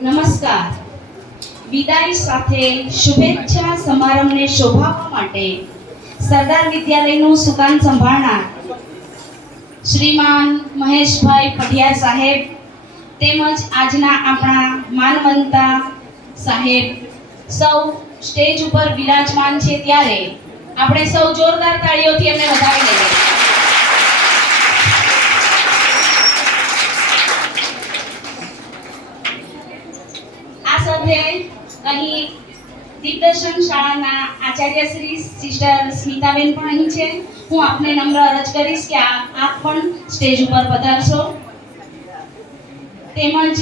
નમસ્કાર. વિદાય સાથે શુભેચ્છા સમારંભને શોભાવવા માટે સરદાર વિદ્યાલયનું સુકાન સંભાળનાર શ્રીમાન મહેશભાઈ પઢિયાર સાહેબ તેમજ આજના આપણા માનવંતા સાહેબ સૌ સ્ટેજ ઉપર વિરાજમાન છે, ત્યારે આપણે સૌ જોરદાર તાળીઓથી એમને વધાવી લઈએ. અહીં દિગ્દર્શન શાળાના આચાર્ય શ્રી સિસ્ટર સ્મિતાબેન પણ અહીં છે. હું આપને નમ્ર અરજ કરીશ કે આપ પણ સ્ટેજ ઉપર પધારશો. તેમજ